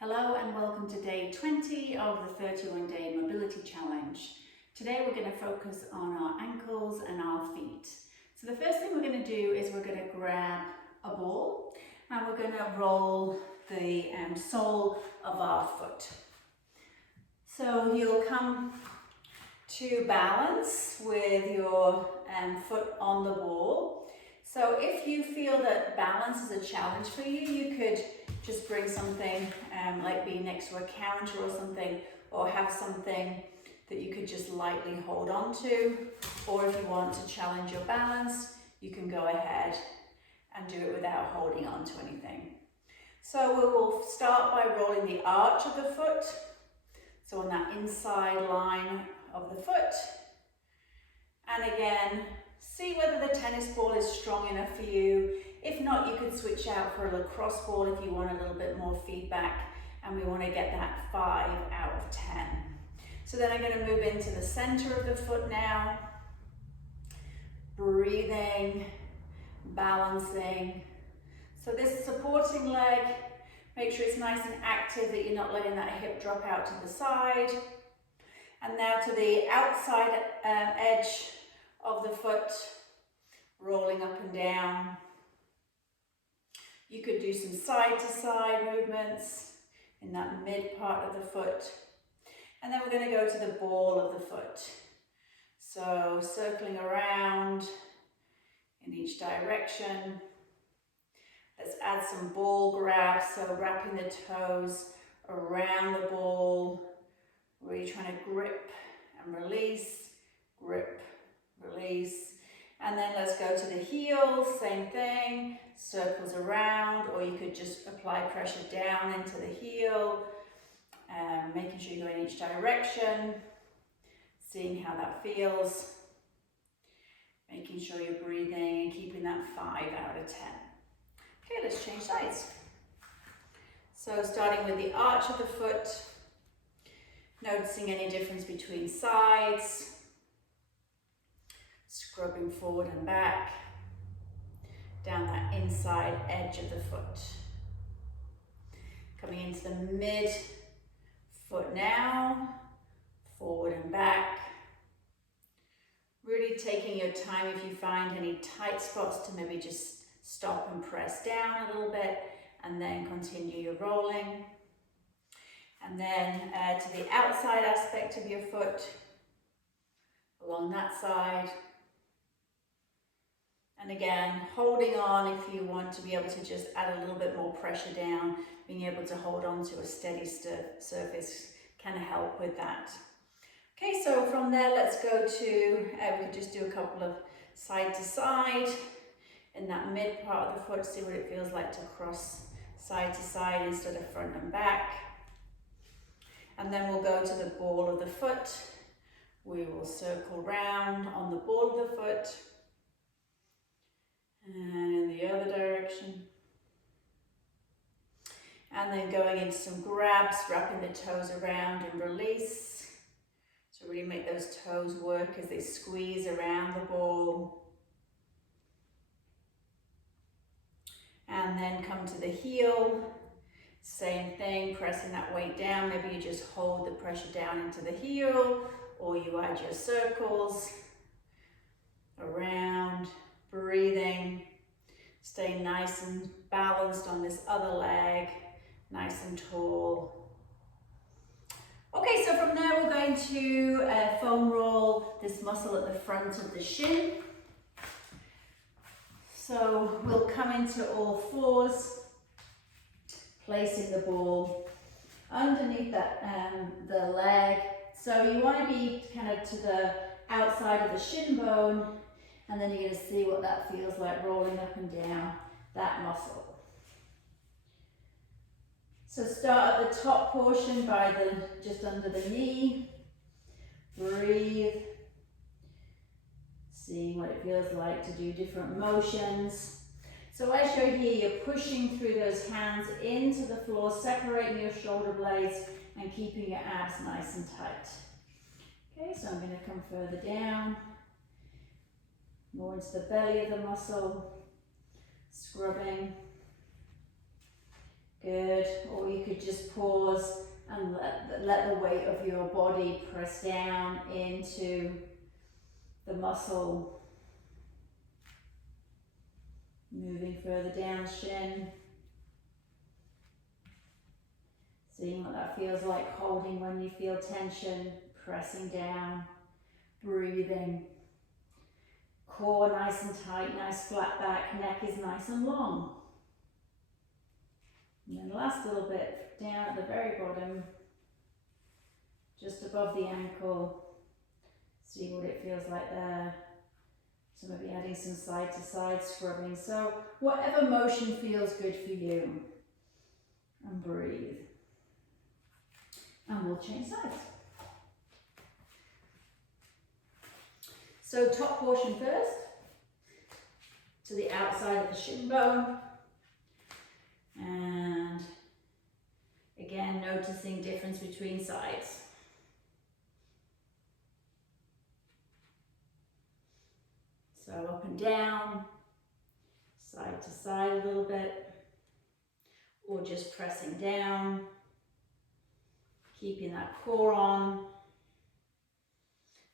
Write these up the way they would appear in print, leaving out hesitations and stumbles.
Hello and welcome to day 20 of the 31-day mobility challenge. Today we're going to focus on our ankles and our feet. So the first thing we're going to do is we're going to grab a ball and we're going to roll the sole of our foot. So you'll come to balance with your foot on the ball. So if you feel that balance is a challenge for you, you could just bring something like be next to a counter or something, or have something that you could just lightly hold on to. Or if you want to challenge your balance, you can go ahead and do it without holding on to anything. So we will start by rolling the arch of the foot. So on that inside line of the foot. And again, see whether the tennis ball is strong enough for you. If not, you could switch out for a lacrosse ball if you want a little bit more feedback, and we want to get that 5 out of 10. So then I'm going to move into the center of the foot now. Breathing, balancing. So this supporting leg, make sure it's nice and active, that you're not letting that hip drop out to the side. And now to the outside edge of the foot, rolling up and down. You could do some side to side movements in that mid part of the foot. And then we're going to go to the ball of the foot. So circling around in each direction. Let's add some ball grabs, so wrapping the toes around the ball, really trying to grip and release, grip, release. And then let's go to the heel, same thing, circles around, or you could just apply pressure down into the heel, making sure you go in each direction, seeing how that feels, making sure you're breathing and keeping that 5 out of 10. Okay, let's change sides. So starting with the arch of the foot, noticing any difference between sides, scrubbing forward and back, down that inside edge of the foot. Coming into the mid foot now, forward and back. Really taking your time. If you find any tight spots, to maybe just stop and press down a little bit, and then continue your rolling. And then to the outside aspect of your foot, along that side. And again, holding on if you want to be able to just add a little bit more pressure down, being able to hold on to a steady surface can help with that. Okay, so from there, let's go to, we could just do a couple of side to side in that mid part of the foot, see what it feels like to cross side to side instead of front and back. And then we'll go to the ball of the foot. We will circle round on the ball of the foot. And in the other direction. And then going into some grabs, wrapping the toes around and release. So really make those toes work as they squeeze around the ball. And then come to the heel. Same thing, pressing that weight down. Maybe you just hold the pressure down into the heel, or you add your circles around. Breathing, staying nice and balanced on this other leg, nice and tall. Okay, so from there we're going to foam roll this muscle at the front of the shin. So we'll come into all fours, placing the ball underneath that the leg. So you want to be kind of to the outside of the shin bone. And then you're going to see what that feels like rolling up and down that muscle. So start at the top portion by just under the knee. Breathe. Seeing what it feels like to do different motions. So as you're here, you're pushing through those hands into the floor, separating your shoulder blades and keeping your abs nice and tight. Okay, so I'm going to come further down. More into the belly of the muscle, scrubbing, Good. Or you could just pause and let the weight of your body press down into the muscle. Moving further down shin. Seeing what that feels like, holding when you feel tension, pressing down, breathing. Core nice and tight, nice flat back, neck is nice and long. And then last little bit down at the very bottom, just above the ankle. See what it feels like there. So maybe adding some side to side scrubbing. So whatever motion feels good for you. And breathe. And we'll change sides. So top portion first, to the outside of the shin bone. And again, noticing difference between sides. So up and down, side to side a little bit, or just pressing down, keeping that core on,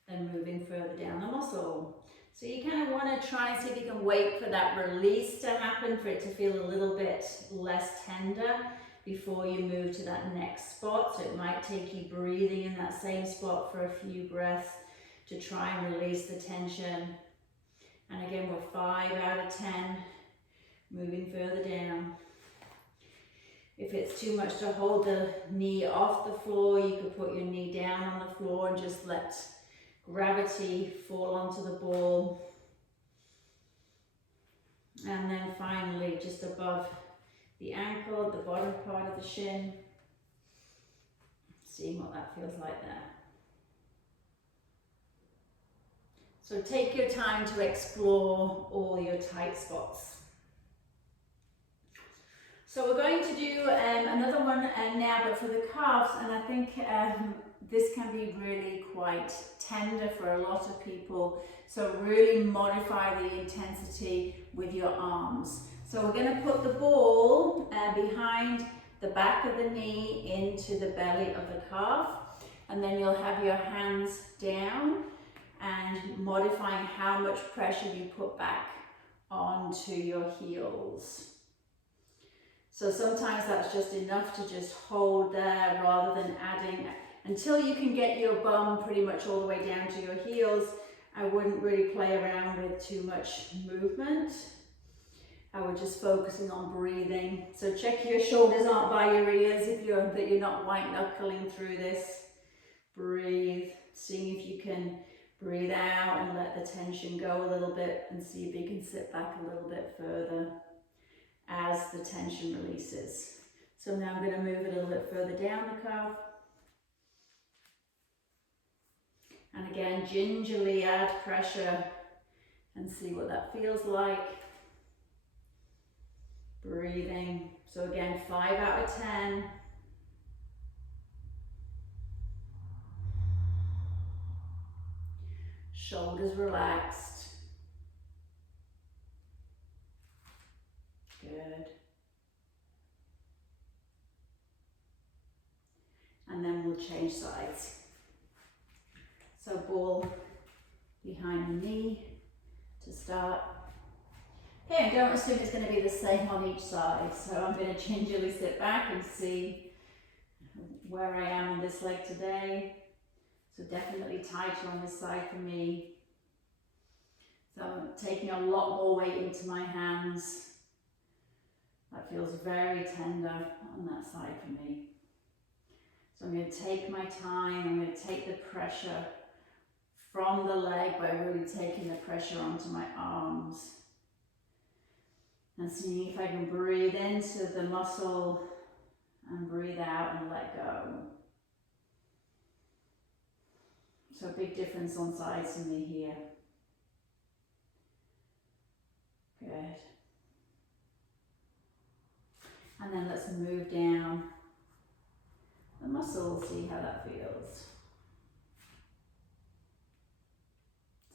and moving further down the muscle. So you kind of want to try and see if you can wait for that release to happen, for it to feel a little bit less tender before you move to that next spot. So it might take you breathing in that same spot for a few breaths to try and release the tension. And again, we're 5 out of 10, moving further down. If it's too much to hold the knee off the floor, you could put your knee down on the floor and just let gravity fall onto the ball. And then finally, just above the ankle, the bottom part of the shin, seeing what that feels like there. So take your time to explore all your tight spots. So we're going to do another one now, but for the calves, and I think this can be really quite tender for a lot of people. So really modify the intensity with your arms. So we're going to put the ball behind the back of the knee into the belly of the calf, and then you'll have your hands down and modifying how much pressure you put back onto your heels. So sometimes that's just enough to just hold there rather than adding, until you can get your bum pretty much all the way down to your heels. I wouldn't really play around with too much movement. I would just focusing on breathing. So check your shoulders aren't by your ears if you're not white knuckling through this. Breathe, seeing if you can breathe out and let the tension go a little bit, and see if you can sit back a little bit further as the tension releases. So now I'm going to move a little bit further down the calf. And again, gingerly add pressure and see what that feels like. Breathing. So again, 5 out of 10. Shoulders relaxed. Good. And then we'll change sides. So ball behind the knee to start. Okay, and don't assume it's going to be the same on each side. So I'm going to gingerly sit back and see where I am on this leg today. So definitely tighter on this side for me. So I'm taking a lot more weight into my hands. That feels very tender on that side for me. So I'm going to take my time, I'm going to take the pressure from the leg by really taking the pressure onto my arms. And seeing if I can breathe into the muscle and breathe out and let go. So a big difference on sides for me here. Good. And then let's move down the muscle, see how that feels.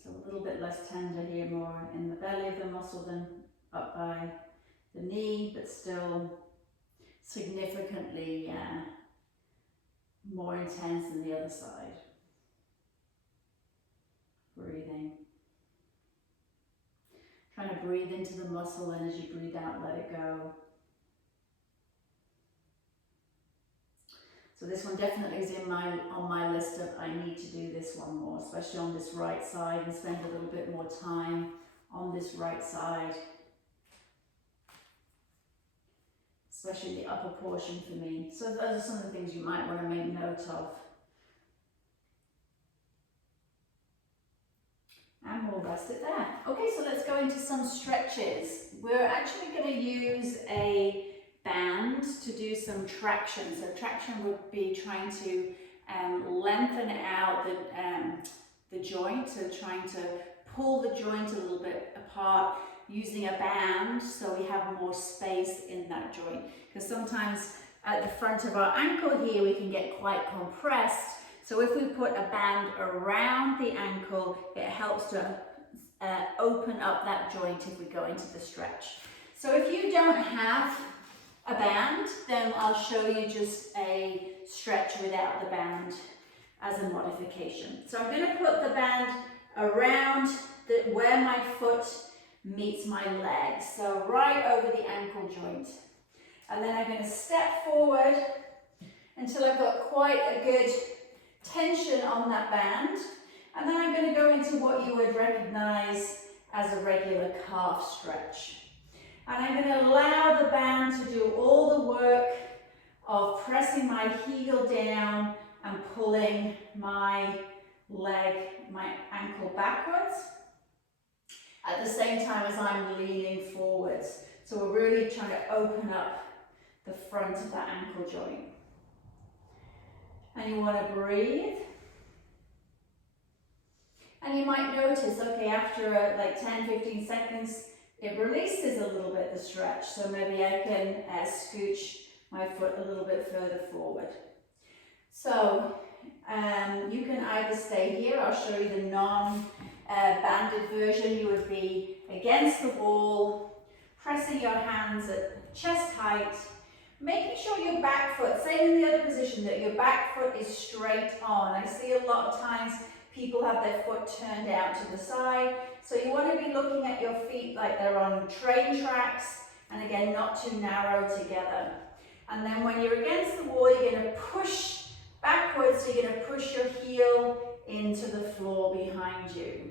So a little bit less tender here, more in the belly of the muscle than up by the knee, but still significantly more intense than the other side. Breathing. Trying to breathe into the muscle, and as you breathe out, let it go. So this one definitely is on my list of I need to do this one more, especially on this right side, and spend a little bit more time on this right side. Especially the upper portion for me. So those are some of the things you might want to make note of. And we'll rest it there. Okay, so let's go into some stretches. We're actually going to use a band to do some traction. So traction would be trying to lengthen out the joint, so trying to pull the joint a little bit apart using a band so we have more space in that joint. Because sometimes at the front of our ankle here we can get quite compressed. So if we put a band around the ankle, it helps to open up that joint if we go into the stretch. So if you don't have a band, then I'll show you just a stretch without the band as a modification. So I'm going to put the band around where my foot meets my leg, so right over the ankle joint. And then I'm going to step forward until I've got quite a good tension on that band, and then I'm going to go into what you would recognize as a regular calf stretch. And I'm going to allow the band to do all the work of pressing my heel down and pulling my leg, my ankle backwards at the same time as I'm leaning forwards. So we're really trying to open up the front of that ankle joint. And you want to breathe. And you might notice, okay, after like 10-15 seconds, it releases a little bit the stretch. So maybe I can scooch my foot a little bit further forward. So you can either stay here, I'll show you the non-banded version. You would be against the wall, pressing your hands at chest height, making sure your back foot, same in the other position, that your back foot is straight on. I see a lot of times people have their foot turned out to the side. So you want to be looking at your feet like they're on train tracks, and again, not too narrow together. And then when you're against the wall, you're going to push backwards, so you're going to push your heel into the floor behind you.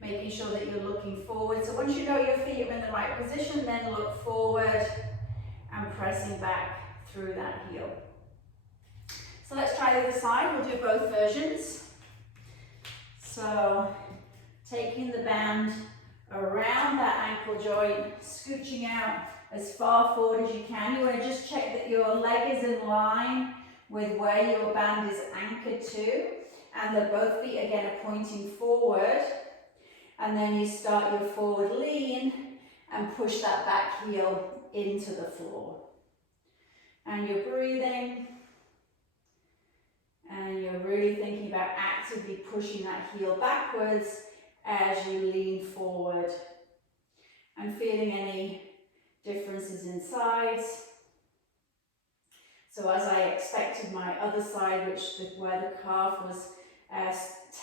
Making sure that you're looking forward. So once you know your feet are in the right position, then look forward and pressing back through that heel. So let's try the other side. We'll do both versions. So taking the band around that ankle joint, scooching out as far forward as you can. You want to just check that your leg is in line with where your band is anchored to, and that both feet again are pointing forward. And then you start your forward lean and push that back heel into the floor. And you're breathing, and you're really thinking about actively pushing that heel backwards as you lean forward, and feeling any differences in size. So as I expected, my other side, where the calf was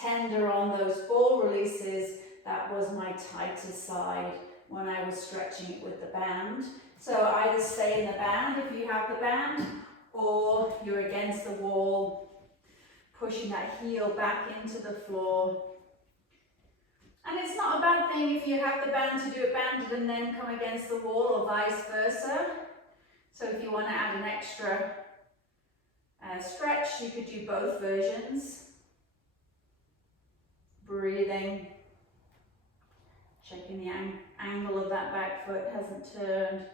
tender on those ball releases, that was my tightest side when I was stretching it with the band. So either stay in the band if you have the band, or you're against the wall, pushing that heel back into the floor. And it's not a bad thing if you have the band to do it banded and then come against the wall, or vice versa. So if you want to add an extra stretch, you could do both versions. Breathing, checking the angle of that back foot hasn't turned.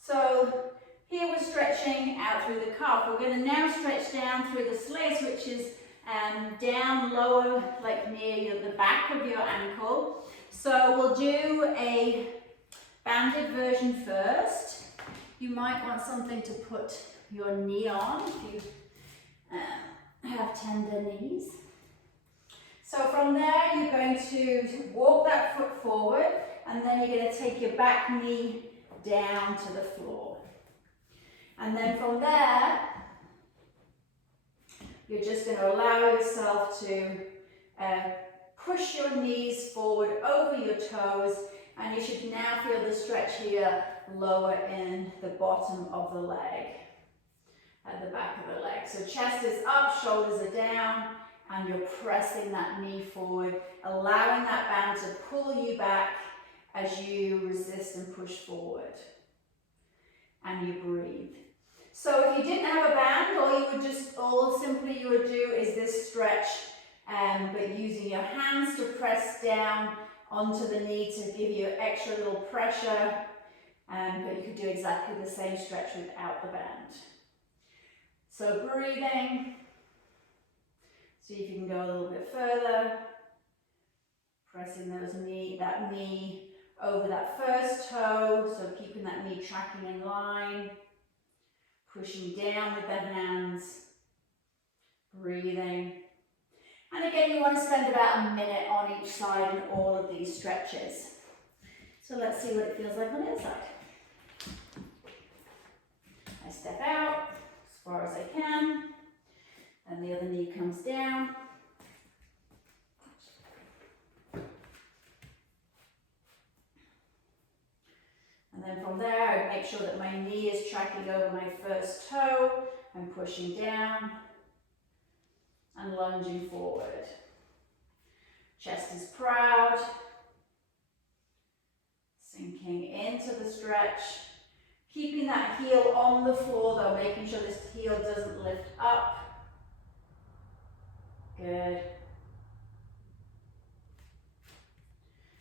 So here we're stretching out through the calf. We're going to now stretch down through the soleus, which is down lower, like near the back of your ankle. So we'll do a banded version first. You might want something to put your knee on if you have tender knees. So from there, you're going to walk that foot forward, and then you're going to take your back knee down to the floor. And then from there, you're just going to allow yourself to push your knees forward over your toes, and you should now feel the stretch here lower in the bottom of the leg, at the back of the leg. So chest is up, shoulders are down, and you're pressing that knee forward, allowing that band to pull you back as you resist and push forward. And you breathe. So if you didn't have a band, all simply you would do is this stretch, but using your hands to press down onto the knee to give you extra little pressure, but you could do exactly the same stretch without the band. So breathing, see if you can go a little bit further, pressing that knee over that first toe, so keeping that knee tracking in line, pushing down with the hands, breathing. And again, you want to spend about a minute on each side in all of these stretches. So let's see what it feels like on the inside. I step out as far as I can, and the other knee comes down. And then from there, I make sure that my knee is tracking over my first toe. I'm pushing down and lunging forward. Chest is proud. Sinking into the stretch. Keeping that heel on the floor though, making sure this heel doesn't lift up. Good.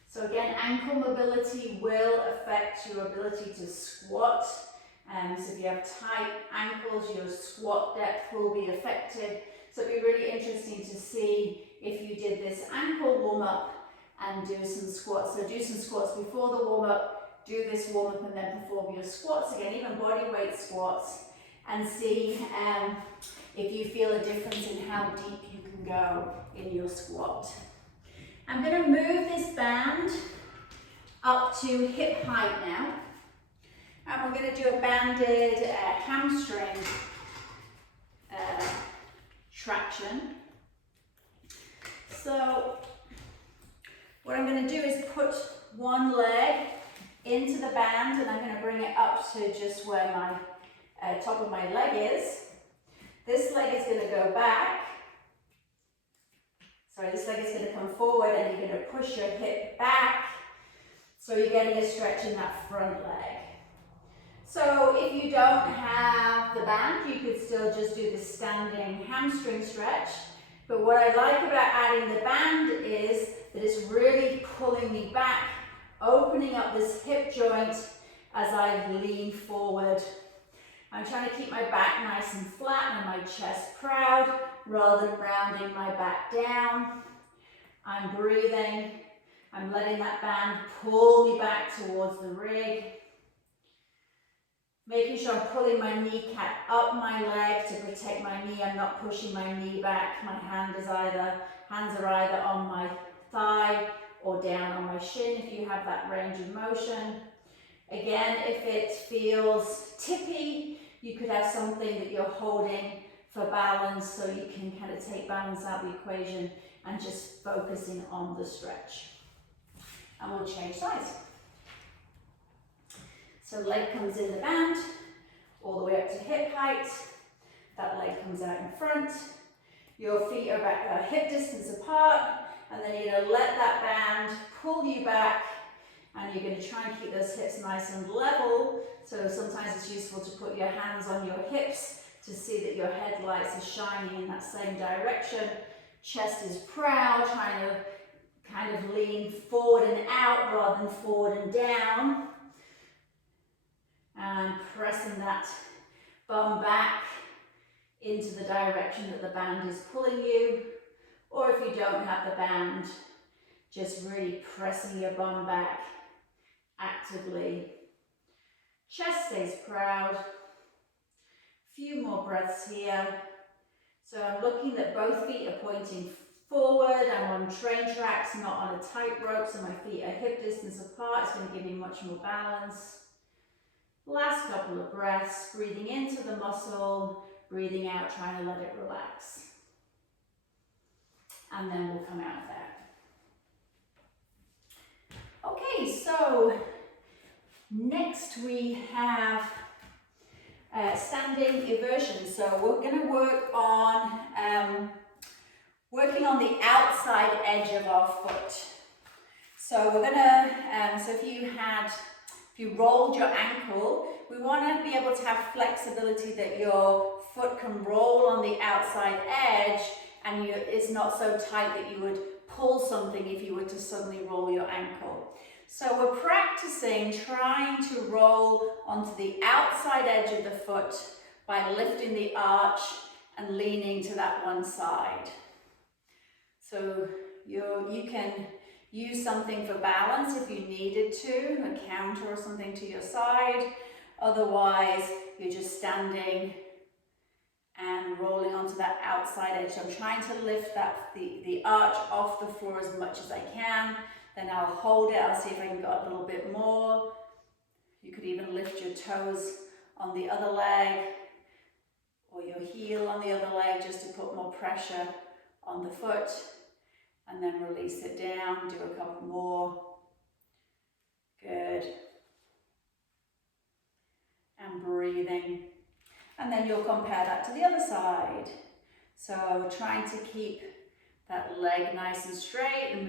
So again, ankle mobility will affect your ability to squat. So if you have tight ankles, your squat depth will be affected. So it'd be really interesting to see if you did this ankle warm-up and do some squats. So do some squats before the warm-up, do this warm-up and then perform your squats again, even body weight squats, and see if you feel a difference in how deep you can go in your squat. I'm going to move this band up to hip height now, and we're going to do a banded hamstring traction. So what I'm going to do is put one leg into the band, and I'm going to bring it up to just where my top of my leg is. This leg is going to go back. Sorry, this leg is going to come forward, and you're going to push your hip back. So you're getting a stretch in that front leg. So if you don't have the band, you could still just do the standing hamstring stretch. But what I like about adding the band is that it's really pulling me back, opening up this hip joint as I lean forward. I'm trying to keep my back nice and flat and my chest proud rather than rounding my back down. I'm breathing. I'm letting that band pull me back towards the rig. Making sure I'm pulling my kneecap up my leg to protect my knee. I'm not pushing my knee back. My hands are either on my thigh or down on my shin if you have that range of motion. Again, if it feels tippy, you could have something that you're holding for balance, so you can kind of take balance out of the equation and just focusing on the stretch. And we'll change sides. So leg comes in the band, all the way up to hip height. That leg comes out in front. Your feet are back hip distance apart, and then you're going to let that band pull you back, and you're going to try and keep those hips nice and level. So sometimes it's useful to put your hands on your hips to see that your headlights are shining in that same direction. Chest is proud, trying to kind of lean forward and out rather than forward and down. And pressing that bum back into the direction that the band is pulling you. Or if you don't have the band, just really pressing your bum back actively. Chest stays proud. Few more breaths here. So I'm looking that both feet are pointing forward. I'm on train tracks, not on a tightrope, so my feet are hip distance apart. It's going to give me much more balance. Last couple of breaths, breathing into the muscle, breathing out, trying to let it relax. And then we'll come out of that. Okay, so next we have standing eversion. So we're going to work on working on the outside edge of our foot. So we're going to, so if you rolled your ankle, we want to be able to have flexibility that your foot can roll on the outside edge and it's not so tight that you would pull something if you were to suddenly roll your ankle. So we're practicing trying to roll onto the outside edge of the foot by lifting the arch and leaning to that one side. So you can use something for balance if you needed to, a counter or something to your side. Otherwise, you're just standing and rolling onto that outside edge. So I'm trying to lift the arch off the floor as much as I can. Then I'll hold it, I'll see if I can go a little bit more. You could even lift your toes on the other leg or your heel on the other leg just to put more pressure on the foot. And then release it down, do a couple more. Good. And breathing. And then you'll compare that to the other side. So trying to keep that leg nice and straight and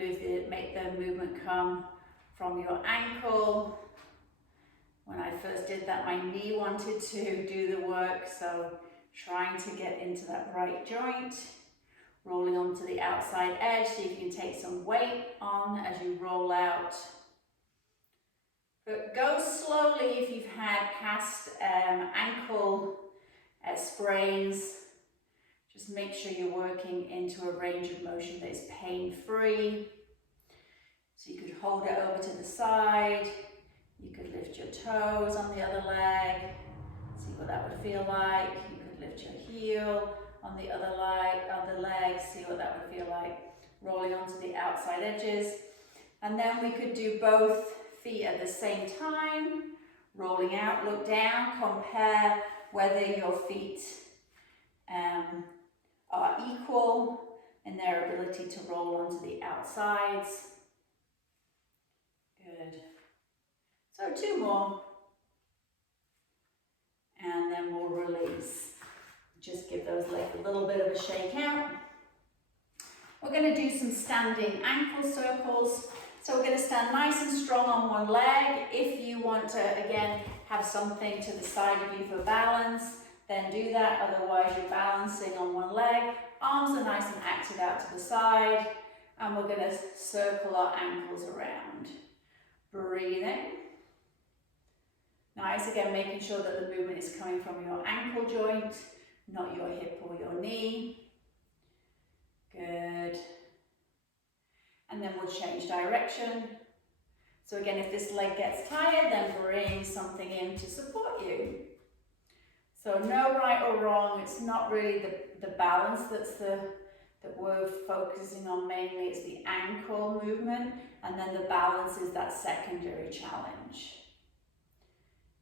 make the movement come from your ankle. When I first did that, my knee wanted to do the work, so trying to get into that right joint. Rolling onto the outside edge, so you can take some weight on as you roll out. But go slowly if you've had past ankle sprains. Just make sure you're working into a range of motion that is pain-free. So you could hold it over to the side. You could lift your toes on the other leg. See what that would feel like. You could lift your heel on the other leg, see what that would feel like, rolling onto the outside edges. And then we could do both feet at the same time, rolling out, look down, compare whether your feet are equal in their ability to roll onto the outsides. Good. So 2 more. And then we'll release. Just give those legs a little bit of a shake out. We're going to do some standing ankle circles. So we're going to stand nice and strong on one leg. If you want to, again, have something to the side of you for balance, then do that. Otherwise, you're balancing on one leg. Arms are nice and active out to the side. And we're going to circle our ankles around. Breathing. Nice, again, making sure that the movement is coming from your ankle joint, not your hip or your knee. Good. And then we'll change direction. So again, if this leg gets tired, then bring something in to support you. So no right or wrong. It's not really the balance that we're focusing on mainly. It's the ankle movement, and then the balance is that secondary challenge.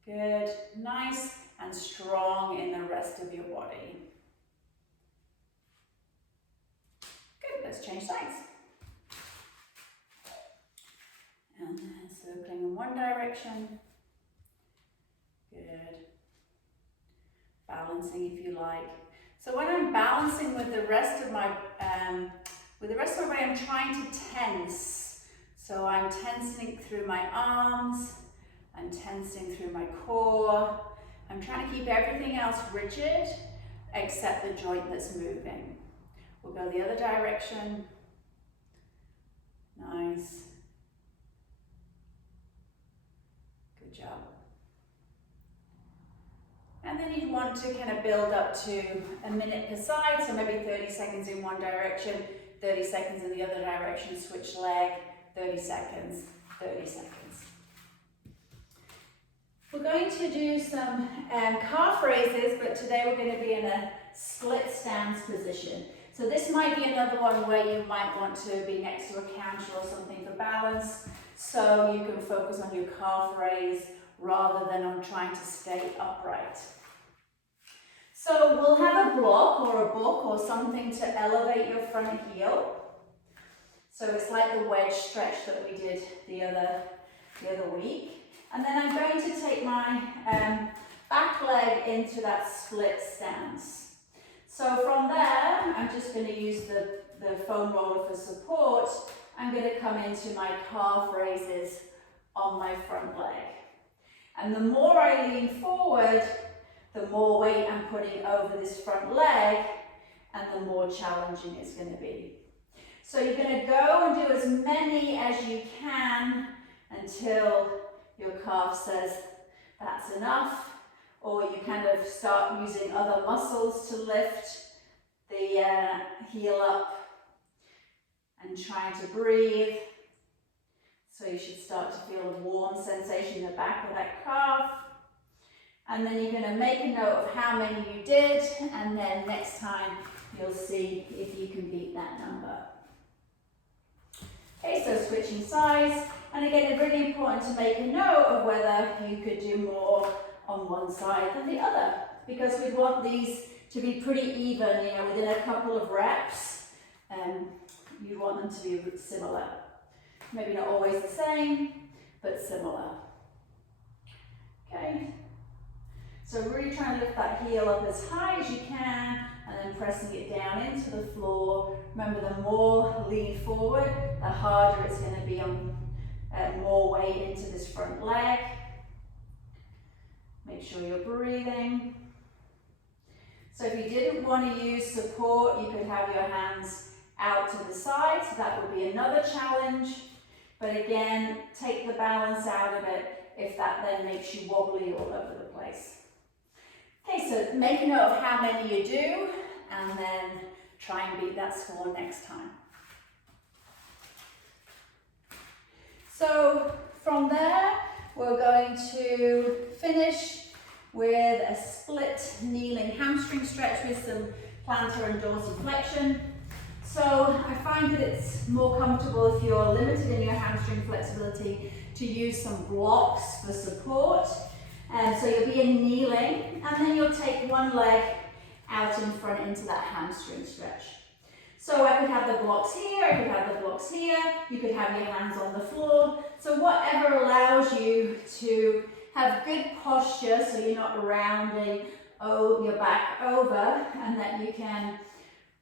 Good, nice and strong in the rest of your body. Good, let's change sides. And then circling in one direction. Good. Balancing if you like. So when I'm balancing with the rest of my body, I'm trying to tense. So I'm tensing through my arms. I'm tensing through my core. I'm trying to keep everything else rigid except the joint that's moving. We'll go the other direction. Nice. Good job. And then you'd want to kind of build up to a minute per side, so maybe 30 seconds in one direction, 30 seconds in the other direction, switch leg, 30 seconds, 30 seconds. We're going to do some calf raises, but today we're going to be in a split stance position. So this might be another one where you might want to be next to a counter or something for balance, so you can focus on your calf raise rather than on trying to stay upright. So we'll have a block or a book or something to elevate your front heel. So it's like the wedge stretch that we did the other week. And then I'm going to take my back leg into that split stance. So from there, I'm just going to use the foam roller for support. I'm going to come into my calf raises on my front leg. And the more I lean forward, the more weight I'm putting over this front leg, and the more challenging it's going to be. So you're going to go and do as many as you can until your calf says that's enough, or you kind of start using other muscles to lift the heel up and trying to breathe. So you should start to feel a warm sensation in the back of that calf. And then you're going to make a note of how many you did, and then next time you'll see if you can beat that number. Okay, so switching sides, and again it's really important to make a note of whether you could do more on one side than the other, because we want these to be pretty even, you know, within a couple of reps, you want them to be similar. Maybe not always the same, but similar. Okay. So really trying to lift that heel up as high as you can, and then pressing it down into the floor. Remember, the more lean forward, the harder it's going to be on more weight into this front leg. Make sure you're breathing. So if you didn't want to use support, you could have your hands out to the side, so that would be another challenge. But again, take the balance out of it if that then makes you wobbly all over the place. Okay, so make a note of how many you do, and then try and beat that score next time. So from there, we're going to finish with a split kneeling hamstring stretch with some plantar and dorsi flexion. So I find that it's more comfortable if you're limited in your hamstring flexibility to use some blocks for support. So you'll be in kneeling, and then you'll take one leg out in front into that hamstring stretch. So I could have the blocks here, I could have the blocks here, you could have your hands on the floor. So whatever allows you to have good posture, so you're not rounding your back over, and that you can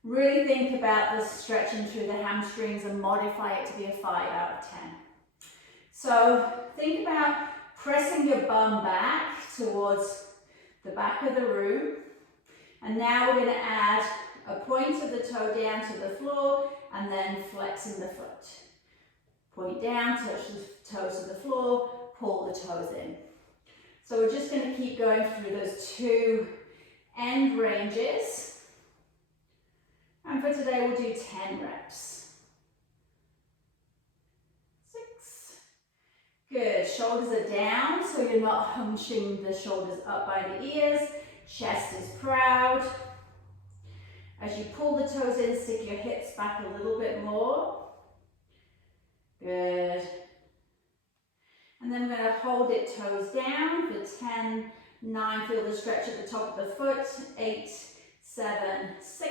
really think about the stretching through the hamstrings and modify it to be a 5 out of 10. So think about pressing your bum back towards the back of the room. And now we're going to add a point of the toe down to the floor, and then flexing the foot. Point down, touch the toes to the floor, pull the toes in. So we're just going to keep going through those two end ranges. And for today, we'll do 10 reps. 6. Good. Shoulders are down, so you're not hunching the shoulders up by the ears. Chest is proud. As you pull the toes in, stick your hips back a little bit more. Good. And then we're going to hold it toes down for 10, 9, feel the stretch at the top of the foot, 8, 7, 6,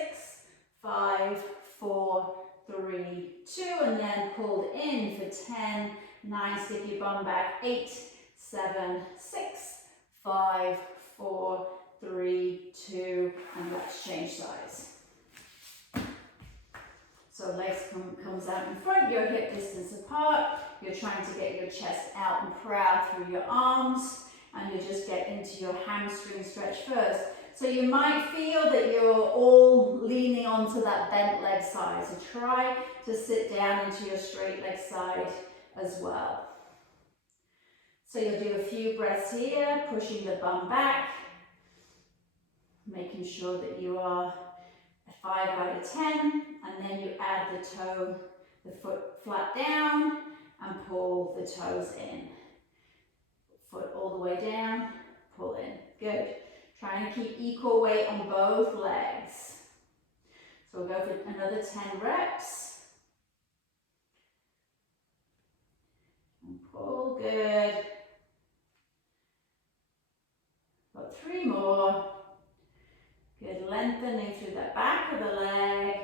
5, 4, 3, 2, and then pulled in for 10, 9, stick your bum back, 8, 7, 6, 5, 4, 3, 2, and let's change sides. So legs comes out in front, your hip distance apart. You're trying to get your chest out and proud through your arms, and you just get into your hamstring stretch first. So you might feel that you're all leaning onto that bent leg side. So try to sit down into your straight leg side as well. So you'll do a few breaths here, pushing the bum back, making sure that you are a 5 out of 10, and then you add the foot flat down, and pull the toes in. Foot all the way down, pull in. Good. Trying to keep equal weight on both legs. So we'll go for another 10 reps. And pull, good. 3 more. Good, lengthening through the back of the leg,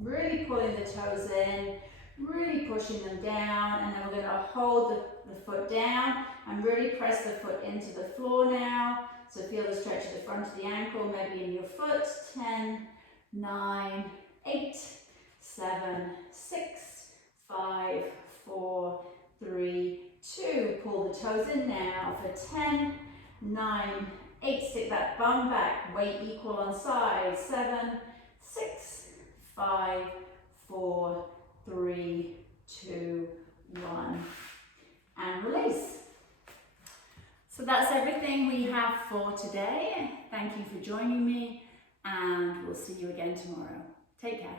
really pulling the toes in, really pushing them down, and then we're going to hold the foot down and really press the foot into the floor now. So feel the stretch of the front of the ankle, maybe in your foot. 10, 9, 8, 7, 6, 5, 4, 3, 2. Pull the toes in now for 10, 9, 8. Stick that bum back. Weight equal on sides. 7, 6, 5, 4, 3, 2, 1. And release. So that's everything we have for today. Thank you for joining me, and we'll see you again tomorrow. Take care.